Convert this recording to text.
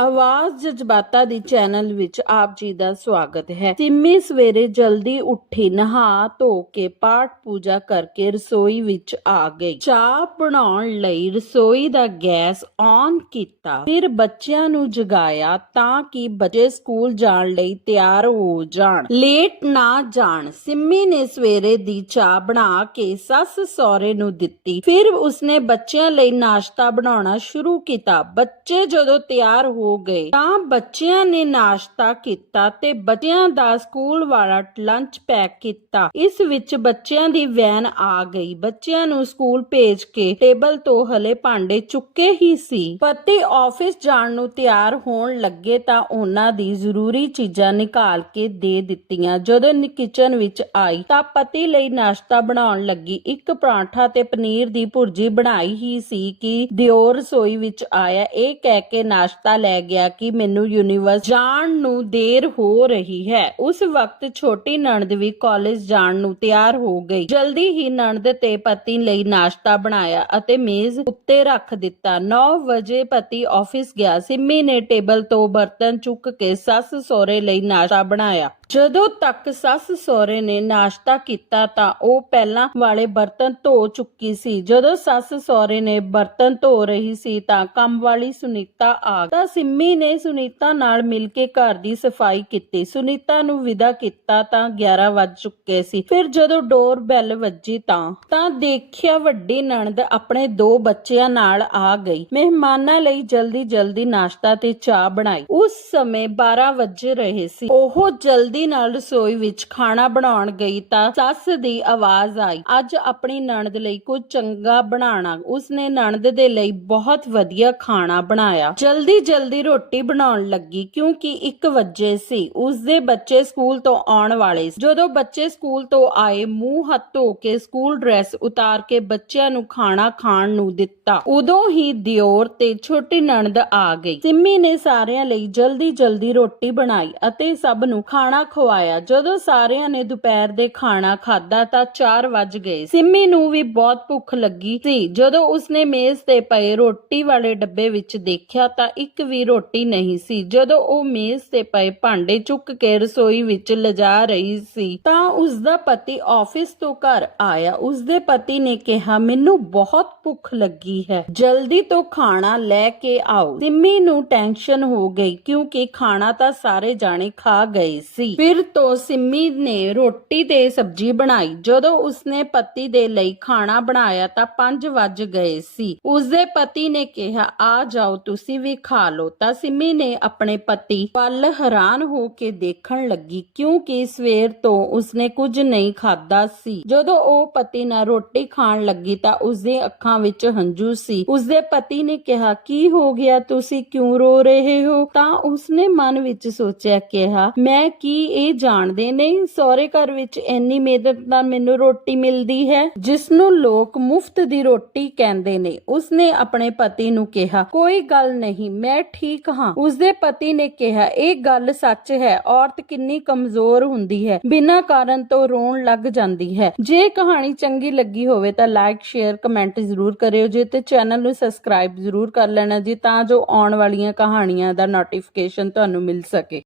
ਆਵਾਜ਼ ਜਜ਼ਬਾਤਾਂ ਦੀ ਚੈਨਲ ਵਿੱਚ ਆਪ ਜੀ ਦਾ ਸਵਾਗਤ ਹੈ। ਸਿੰਮੀ ਸਵੇਰੇ ਜਲਦੀ ਉੱਠੀ, ਨਹਾ, ਧੋ ਕੇ, ਪਾਠ ਪੂਜਾ ਕਰਕੇ ਰਸੋਈ ਵਿੱਚ ਆ ਗਈ। ਚਾਹ ਬਣਾਉਣ ਲਈ ਰਸੋਈ ਦਾ ਗੈਸ ਔਨ ਕੀਤਾ। ਫਿਰ ਬੱਚਿਆਂ ਨੂੰ ਜਗਾਇਆ ਤਾਂ ਕਿ ਬੱਚੇ ਸਕੂਲ ਜਾਣ ਲਈ ਤਿਆਰ ਹੋ ਜਾਣ। ਲੇਟ ਨਾ ਜਾਣ। ਸਿੰਮੀ ਨੇ ਸਵੇਰੇ ਦੀ ਚਾਹ ਬਣਾ ਕੇ ਸੱਸ ਸਹੁਰੇ ਨੂੰ ਦਿੱਤੀ। ਫਿਰ ਉਸਨੇ ਬੱਚਿਆਂ ਲਈ ਨਾਸ਼ਤਾ ਬਣਾਉਣਾ ਸ਼ੁਰੂ ਕੀਤਾ। ਬੱਚੇ ਜਦੋਂ ਤਿਆਰ ਹੋ ਹੋ ਗਏ। ਤਾਂ ਬੱਚਿਆਂ ਨੇ ਨਾਸ਼ਤਾ ਕੀਤਾ ਤੇ ਬੱਚਿਆਂ ਦਾ ਸਕੂਲ ਵਾਲਾ ਲੰਚ ਪੈਕ ਕੀਤਾ। ਇਸ ਵਿੱਚ ਬੱਚਿਆਂ ਦੀ ਵੈਨ ਆ ਗਈ। ਬੱਚਿਆਂ ਨੂੰ ਸਕੂਲ ਭੇਜ ਕੇ ਟੇਬਲ ਤੋਂ ਹਲੇ ਭਾਂਡੇ ਚੁੱਕੇ ਹੀ ਸੀ। ਪਤੀ ਆਫਿਸ ਜਾਣ ਨੂੰ ਤਿਆਰ ਹੋਣ ਲੱਗੇ ਤਾਂ ਉਹਨਾਂ ਦੀ ਜ਼ਰੂਰੀ ਚੀਜ਼ਾਂ ਨਿਕਾਲ ਕੇ ਦੇ ਦਿੱਤੀਆਂ। ਜਦੋਂ ਕਿਚਨ ਵਿੱਚ ਆਈ ਤਾਂ ਪਤੀ ਲਈ ਨਾਸ਼ਤਾ ਬਣਾਉਣ ਲੱਗੀ। ਇੱਕ ਪਰਾਂਠਾ ਤੇ ਪਨੀਰ ਦੀ ਭੁਰਜੀ ਬਣਾਈ ਹੀ ਸੀ ਕਿ ਦਿਓਰ ਰਸੋਈ ਵਿੱਚ ਆਇਆ। ਇਹ ਕਹਿ ਕੇ ਨਾਸ਼ਤਾ ਲੈ ਗਿਆ ਕਿ ਮੈਨੂੰ ਯੂਨੀਵਰਸ ਜਾਣ ਨੂੰ ਦੇਰ ਹੋ ਰਹੀ ਹੈ। ਉਸ ਵਕਤ ਛੋਟੀ ਨਣਦ ਵੀ ਕਾਲਜ ਜਾਣ ਨੂੰ ਤਿਆਰ ਹੋ ਗਈ। ਜਲਦੀ ਹੀ ਨਣਦ ਤੇ ਪਤੀ ਲਈ ਨਾਸ਼ਤਾ ਬਣਾਇਆ ਅਤੇ ਮੇਜ਼ ਉੱਤੇ ਰੱਖ ਦਿੱਤਾ। 9 ਵਜੇ ਪਤੀ ਆਫਿਸ ਗਿਆ। ਸਿੰਮੀ ਨੇ ਟੇਬਲ ਤੋਂ ਬਰਤਨ ਚੁੱਕ ਕੇ ਸੱਸ ਸਹੁਰੇ ਲਈ ਨਾਸ਼ਤਾ ਬਣਾਇਆ। ਜਦੋਂ ਤੱਕ ਸੱਸ ਸਹੁਰੇ ਨੇ ਨਾਸ਼ਤਾ ਕੀਤਾ ਤਾਂ ਉਹ ਪਹਿਲਾਂ ਵਾਲੇ ਬਰਤਨ ਧੋ ਚੁੱਕੀ ਸੀ। ਜਦੋਂ ਸੱਸ ਸਹੁਰੇ ਨੇ ਬਰਤਨ ਧੋ ਰਹੀ ਸੀ ਤਾਂ ਕੰਮ ਵਾਲੀ ਸੁਨੀਤਾ ਆ ਤਾਂ ਸਿੰਮੀ ਨੇ ਸੁਨੀਤਾ ਨਾਲ ਮਿਲ ਕੇ ਘਰ ਦੀ ਸਫ਼ਾਈ ਕੀਤੀ। ਸੁਨੀਤਾ ਨੂੰ ਵਿਦਾ ਕੀਤਾ ਤਾਂ 11 ਵੱਜ ਚੁੱਕੇ ਸੀ। ਫਿਰ ਜਦੋਂ ਡੋਰ ਬੈਲ ਵੱਜੀ ਤਾਂ ਤਾਂ ਦੇਖਿਆ ਵੱਡੀ ਨਣਦ ਆਪਣੇ ਦੋ ਬੱਚਿਆਂ ਨਾਲ ਆ ਗਈ। ਮਹਿਮਾਨਾਂ ਲਈ ਜਲਦੀ ਜਲਦੀ ਨਾਸ਼ਤਾ ਤੇ ਚਾਹ ਬਣਾਈ। ਉਸ ਸਮੇਂ 12 ਵੱਜ ਰਹੇ ਸੀ। ਉਹ ਜਲਦੀ ਨਾਲ ਰਸੋਈ ਵਿੱਚ ਖਾਣਾ ਬਣਾਉਣ ਗਈ ਤਾਂ ਸੱਸ ਦੀ ਆਵਾਜ਼ ਆਈ, ਅੱਜ ਆਪਣੀ ਨਣਦ ਲਈ ਕੁਝ ਚੰਗਾ ਬਣਾਉਣਾ। ਉਸਨੇ ਨਣਦ ਦੇ ਲਈ ਬਹੁਤ ਵਧੀਆ ਖਾਣਾ ਬਣਾਇਆ। ਜਲਦੀ ਜਲਦੀ ਰੋਟੀ ਬਣਾਉਣ ਲੱਗੀ ਕਿਉਂਕਿ 1 ਵਜੇ ਸੀ। ਉਸਦੇ ਬੱਚੇ ਸਕੂਲ ਤੋਂ ਆਉਣ ਵਾਲੇ ਸੀ। ਜਦੋਂ ਬੱਚੇ ਸਕੂਲ ਤੋਂ ਆਏ, ਮੂੰਹ ਹੱਥ ਧੋ ਕੇ ਸਕੂਲ ਡਰੈਸ ਉਤਾਰ ਕੇ ਬੱਚਿਆਂ ਨੂੰ ਖਾਣਾ ਖਾਣ ਨੂੰ ਦਿੱਤਾ। ਉਦੋਂ ਹੀ ਦਿਓਰ ਤੇ ਛੋਟੀ ਨਣਦ ਆ ਗਈ। ਸਿੰਮੀ ਨੇ ਸਾਰਿਆਂ ਲਈ ਜਲਦੀ ਜਲਦੀ ਰੋਟੀ ਬਣਾਈ ਅਤੇ ਸਭ ਨੂੰ ਖਾਣਾ ਖਵਾਇਆ। ਜਦੋਂ ਸਾਰਿਆਂ ਨੇ ਦੁਪਹਿਰ ਦੇ ਖਾਣਾ ਖਾਧਾ ਤਾਂ 4 ਵਜ ਗਏ। ਸਿੰਮੀ ਨੂੰ ਵੀ ਬਹੁਤ ਭੁੱਖ ਲੱਗੀ ਸੀ। ਜਦੋਂ ਉਸਨੇ ਮੇਜ਼ ਤੇ ਪਏ ਰੋਟੀ ਵਾਲੇ ਡੱਬੇ ਵਿੱਚ ਦੇਖਿਆ ਤਾਂ ਇੱਕ ਵੀ ਰੋਟੀ ਨਹੀਂ ਸੀ। ਜਦੋਂ ਉਹ ਮੇਜ਼ ਤੇ ਪਏ ਭਾਂਡੇ ਚੁੱਕ ਕੇ ਰਸੋਈ ਵਿੱਚ ਲਿਜਾ ਰਹੀ ਸੀ ਤਾਂ ਉਸਦਾ ਪਤੀ ਆਫਿਸ ਤੋਂ ਘਰ ਆਇਆ। ਉਸਦੇ ਪਤੀ ਨੇ ਕਿਹਾ, ਮੈਨੂੰ ਬਹੁਤ ਭੁੱਖ ਲੱਗੀ ਹੈ। ਜਲਦੀ ਤੋਂ ਖਾਣਾ ਲੈ ਕੇ ਆਓ। ਸਿੰਮੀ ਨੂੰ ਟੈਨਸ਼ਨ ਹੋ ਗਈ ਕਿਉਂਕਿ ਖਾਣਾ ਤਾਂ ਸਾਰੇ ਜਾਣੇ ਖਾ ਗਏ ਸੀ। ਫਿਰ ਤੋਂ ਸਿੰਮੀ ਨੇ ਰੋਟੀ ਤੇ ਸਬਜ਼ੀ ਬਣਾਈ। ਜਦੋਂ ਉਸਨੇ ਪਤੀ ਦੇ ਲਈ ਖਾਣਾ ਬਣਾਇਆ ਤਾਂ 5 ਵੱਜ ਗਏ ਸੀ। ਉਸਦੇ ਪਤੀ ਨੇ ਕਿਹਾ, ਆ ਜਾਓ, ਤੁਸੀਂ ਵੀ ਖਾ ਲਓ। ਤਾਂ ਸਿੰਮੀ ਨੇ ਆਪਣੇ ਪਤੀ ਵੱਲ ਹੈਰਾਨ ਹੋ ਕੇ ਦੇਖਣ ਲੱਗੀ, ਕਿਉਂਕਿ ਸਵੇਰ ਤੋਂ ਉਸਨੇ ਕੁਝ ਨਹੀਂ ਖਾਦਾ ਸੀ। ਜਦੋਂ ਉਹ ਪਤੀ ਨਾਲ ਰੋਟੀ ਖਾਣ ਲੱਗੀ ਤਾਂ ਉਸਦੇ ਅੱਖਾਂ ਵਿੱਚ ਹੰਝੂ ਸੀ। ਉਸਦੇ ਪਤੀ ਨੇ ਕਿਹਾ, ਕੀ ਹੋ ਗਿਆ? ਤੁਸੀਂ ਕਿਉਂ ਰੋ ਰਹੇ ਹੋ? ਤਾਂ ਉਸਨੇ ਮਨ ਵਿੱਚ ਸੋਚਿਆ, ਕਿਹਾ, ਮੈਂ ਕੀ ਇਹ ਜਾਣਦੇ ਨੇ, ਸਹੁਰੇ ਘਰ ਵਿੱਚ ਇੰਨੀ ਮਿਹਨਤ ਨਾਲ ਮੈਨੂੰ ਰੋਟੀ ਮਿਲਦੀ ਹੈ ਜਿਸ ਨੂੰ ਲੋਕ ਮੁਫਤ ਦੀ ਰੋਟੀ ਕਹਿੰਦੇ ਨੇ। ਉਸਨੇ ਆਪਣੇ ਪਤੀ ਨੂੰ ਕਿਹਾ, ਕੋਈ ਗੱਲ ਨਹੀਂ, ਮੈਂ ਠੀਕ ਹਾਂ। ਉਸਦੇ ਪਤੀ ਨੇ ਕਿਹਾ, ਇਹ ਗੱਲ ਸੱਚ ਹੈ, ਔਰਤ ਕਿੰਨੀ ਕਮਜ਼ੋਰ ਹੁੰਦੀ ਹੈ, ਬਿਨਾਂ ਕਾਰਨ ਤੋਂ ਰੋਣ ਲੱਗ ਜਾਂਦੀ ਹੈ। ਜੇ ਕਹਾਣੀ ਚੰਗੀ ਲੱਗੀ ਹੋਵੇ ਤਾਂ ਲਾਈਕ ਸ਼ੇਅਰ ਕਮੈਂਟ ਜ਼ਰੂਰ ਕਰਿਓ। ਜੀ ਤੇ ਚੈਨਲ ਨੂੰ ਸਬਸਕ੍ਰਾਈਬ ਜ਼ਰੂਰ ਕਰ ਲੈਣਾ ਜੀ, ਤਾਂ ਜੋ ਆਉਣ ਵਾਲੀਆਂ ਕਹਾਣੀਆਂ ਦਾ ਨੋਟੀਫਿਕੇਸ਼ਨ ਤੁਹਾਨੂੰ ਮਿਲ ਸਕੇ।